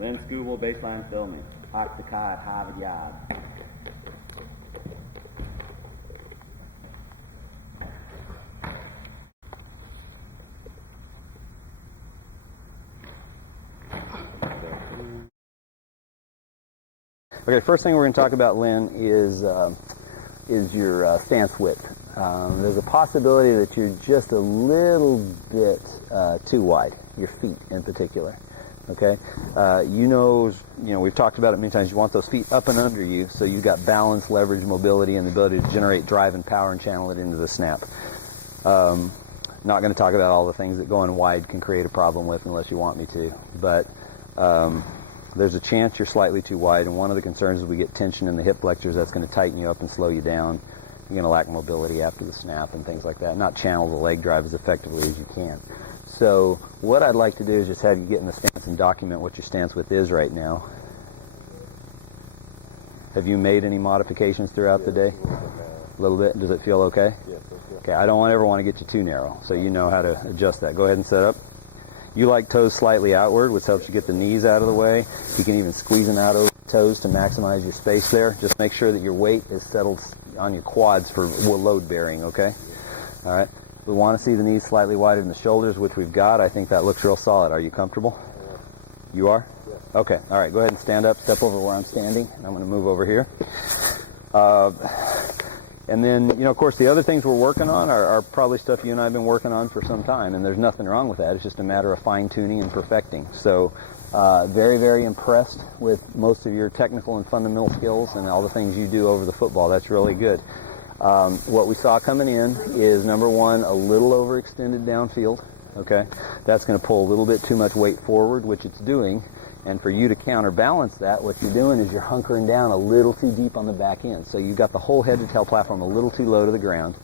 Len Skubal, baseline filming. Hak de kite, have a yard. Okay, first thing we're going to talk about, Len, is your stance width. There's a possibility that you're just a little bit too wide, your feet in particular. Okay, we've talked about it many times. You want those feet up and under you, so you've got balance, leverage, mobility, and the ability to generate drive and power and channel it into the snap. Not going to talk about all the things that going wide can create a problem with, unless you want me to. But there's a chance you're slightly too wide, and one of the concerns is we get tension in the hip flexors. That's going to tighten you up and slow you down. You're going to lack mobility after the snap and things like that. Not channel the leg drive as effectively as you can. So what I'd like to do is just have you get in the stance and document what your stance width is right now. Have you made any modifications throughout the day? A little bit. Does it feel okay? Yes. Okay, I don't ever want to get you too narrow, so you know how to adjust that. Go ahead and set up. You like toes slightly outward, which helps you get the knees out of the way. You can even squeeze them out over the toes to maximize your space there. Just make sure that your weight is settled on your quads for load bearing, okay? All right. We want to see the knees slightly wider than the shoulders, which we've got. I think that looks real solid. Are you comfortable? You are? Yes. Okay. All right. Go ahead and stand up. Step over where I'm standing. And I'm going to move over here. And then, of course, the other things we're working on are probably stuff you and I have been working on for some time, and there's nothing wrong with that. It's just a matter of fine-tuning and perfecting. So very, very impressed with most of your technical and fundamental skills and all the things you do over the football. That's really good. What we saw coming in is, number one, a little overextended downfield. Okay, that's going to pull a little bit too much weight forward, which it's doing. And for you to counterbalance that, what you're doing is you're hunkering down a little too deep on the back end. So you've got the whole head-to-tail platform a little too low to the ground.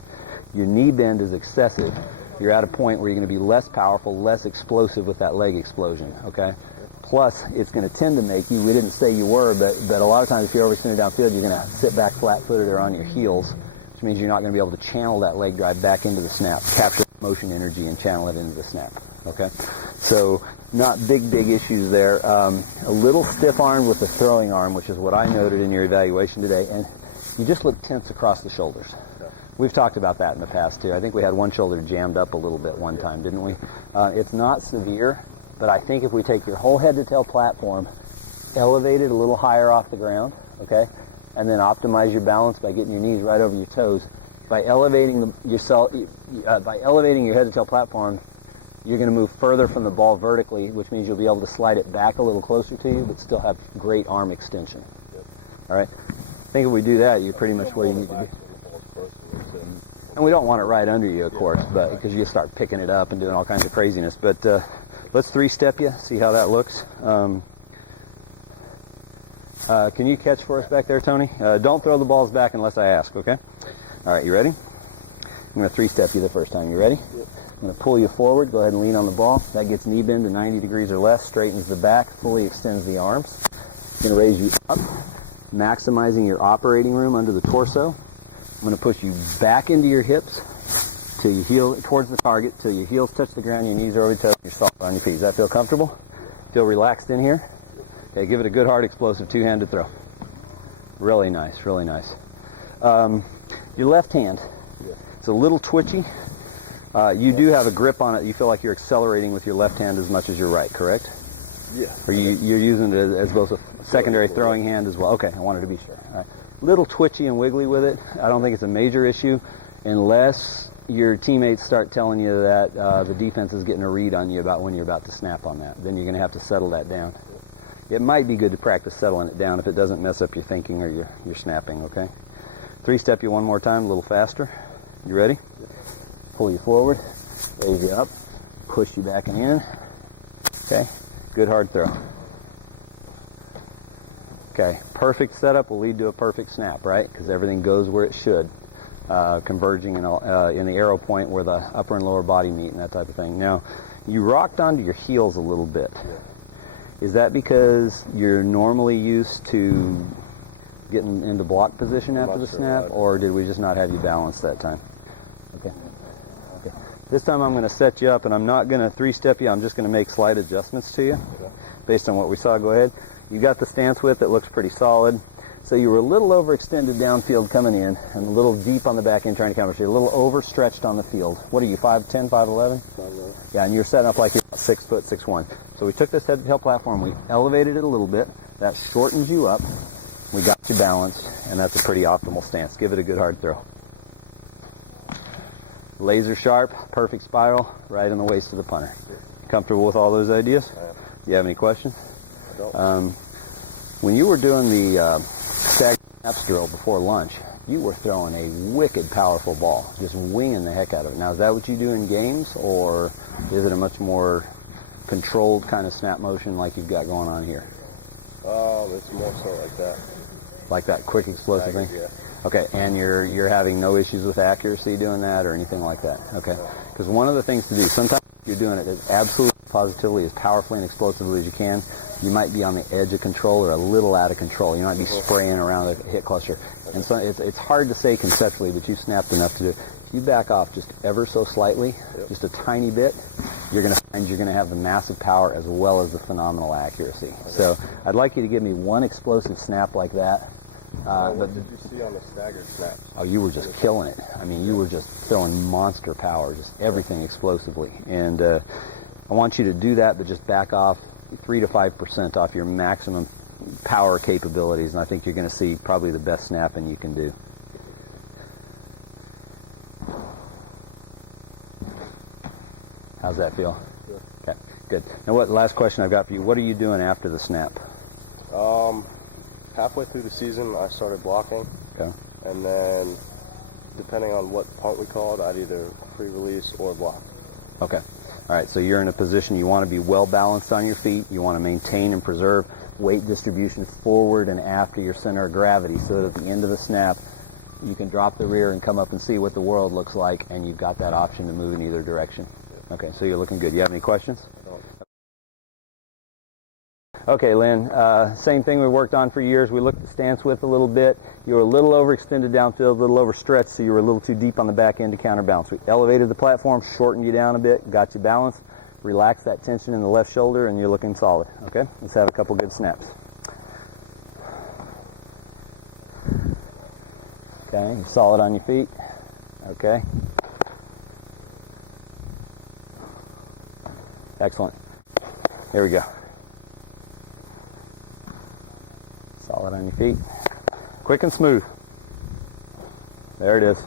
Your knee bend is excessive. You're at a point where you're going to be less powerful, less explosive with that leg explosion, okay? Plus, it's going to tend to make you, we didn't say you were, but a lot of times if you're overextended downfield, you're going to sit back flat-footed or on your heels, which means you're not going to be able to channel that leg drive back into the snap, capture motion energy and channel it into the snap, okay? So not big issues there. A little stiff-armed with the throwing arm, which is what I noted in your evaluation today, and you just look tense across the shoulders. We've talked about that in the past, too. I think we had one shoulder jammed up a little bit one time, didn't we? It's not severe, but I think if we take your whole head-to-tail platform, elevate it a little higher off the ground, okay, and then optimize your balance by getting your knees right over your toes, by elevating your head-to-tail platform, you're going to move further from the ball vertically, which means you'll be able to slide it back a little closer to you, but still have great arm extension. All right? I think if we do that, you're pretty much where you need to be. And we don't want it right under you, of course, but because you start picking it up and doing all kinds of craziness. But let's three-step you, see how that looks. Can you catch for us back there, Tony? Don't throw the balls back unless I ask, okay? All right, you ready? I'm going to three-step you the first time. You ready? Yep. I'm going to pull you forward. Go ahead and lean on the ball. That gets knee bend to 90 degrees or less, straightens the back, fully extends the arms. I'm going to raise you up, maximizing your operating room under the torso. I'm going to push you back into your hips till you heel towards the target, till your heels touch the ground, your knees are over the toes, you're soft on your feet. Does that feel comfortable? Feel relaxed in here? Okay, give it a good, hard, explosive two-handed throw. Really nice, really nice. Your left hand, it's a little twitchy. You do have a grip on it. You feel like you're accelerating with your left hand as much as your right, correct? Yeah. Or you're using it as both a secondary throwing hand as well? Okay, I wanted to be sure. All right. Little twitchy and wiggly with it. I don't think it's a major issue unless your teammates start telling you that the defense is getting a read on you about when you're about to snap on that. Then you're going to have to settle that down. It might be good to practice settling it down if it doesn't mess up your thinking or your snapping, okay? Three-step you one more time, a little faster. You ready? Pull you forward, raise you up, push you back and in. Okay, good hard throw. Okay, perfect setup will lead to a perfect snap, right? Because everything goes where it should, converging in the arrow point where the upper and lower body meet and that type of thing. Now, you rocked onto your heels a little bit. Is that because you're normally used to getting into block position after the snap, or did we just not have you balanced that time? Okay. This time I'm going to set you up, and I'm not going to three-step you. I'm just going to make slight adjustments to you. based on what we saw. Go ahead. You got the stance width that looks pretty solid. So you were a little overextended downfield coming in and a little deep on the back end trying to counter. So you're a little overstretched on the field. What are you, 5'10", 5'11"? 5'11". Yeah, and you're setting up like you're 6 foot, 6'1". So we took this head-to-tail platform, we elevated it a little bit. That shortens you up. We got you balanced, and that's a pretty optimal stance. Give it a good hard throw. Laser sharp, perfect spiral, right in the waist of the punter. Comfortable with all those ideas? I am. You have any questions? I don't. When you were doing the stagger snaps drill before lunch, you were throwing a wicked powerful ball, just winging the heck out of it. Now, is that what you do in games, or is it a much more controlled kind of snap motion like you've got going on here? It's more so like that. Like that quick explosive thing? Yeah. Okay, and you're having no issues with accuracy doing that or anything like that? Okay. Because one of the things to do, sometimes you're doing it as absolutely positively, as powerfully and explosively as you can, you might be on the edge of control or a little out of control. You might be spraying around the hit cluster. And so it's hard to say conceptually, but you snapped enough to do it. If you back off just ever so slightly, just a tiny bit, you're going to find you're going to have the massive power as well as the phenomenal accuracy. So I'd like you to give me one explosive snap like that. What did you see on the staggered snaps? Oh, you were just killing it. I mean, you were just throwing monster power, just everything explosively. And I want you to do that, but just back off 3 to 5% off your maximum power capabilities, and I think you're going to see probably the best snapping you can do. How's that feel? Good. Okay, good. Now, last question I've got for you. What are you doing after the snap? Halfway through the season, I started blocking. Okay. And then, depending on what punt we called, I'd either pre-release or block. Okay. All right, so you're in a position you want to be well balanced on your feet. You want to maintain and preserve weight distribution forward and after your center of gravity so that at the end of the snap, you can drop the rear and come up and see what the world looks like, and you've got that option to move in either direction. Okay, so you're looking good. You have any questions? No. Okay, Len, same thing we worked on for years. We looked at stance width a little bit. You were a little overextended downfield, a little overstretched, so you were a little too deep on the back end to counterbalance. We elevated the platform, shortened you down a bit, got you balanced, relaxed that tension in the left shoulder, and you're looking solid. Okay, let's have a couple good snaps. Okay, you're solid on your feet. Okay. Excellent. Here we go. Solid on your feet. Quick and smooth. There it is.